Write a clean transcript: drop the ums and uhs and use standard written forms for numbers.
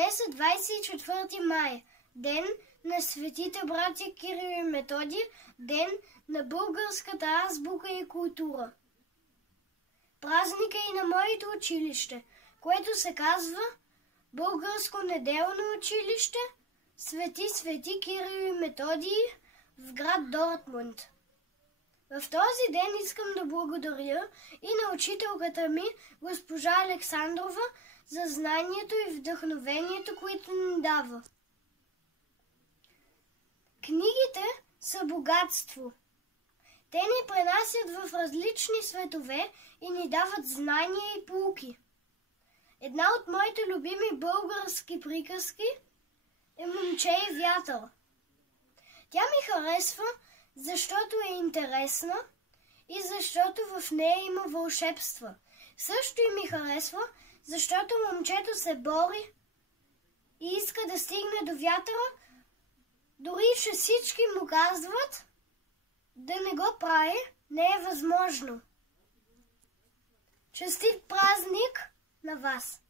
Днес е 24 май, ден на светите братя Кирил и Методий, ден на българската азбука и култура. Празник е и на моето училище, което се казва Българско неделно училище Свети Кирил и Методий в град Дортмунд. В този ден искам да благодаря и на учителката ми, госпожа Александрова, за знанието и вдъхновението, които ни дава. Книгите са богатство. Те ни пренасят в различни светове и ни дават знания и поуки. Една от моите любими български приказки е Момче и вятър. Тя ми харесва, защото е интересна и защото в нея има вълшебства. Също и ми харесва, защото момчето се бори и иска да стигне до вятъра, дори че всички му казват да не го прави, не е възможно. Честит празник на вас!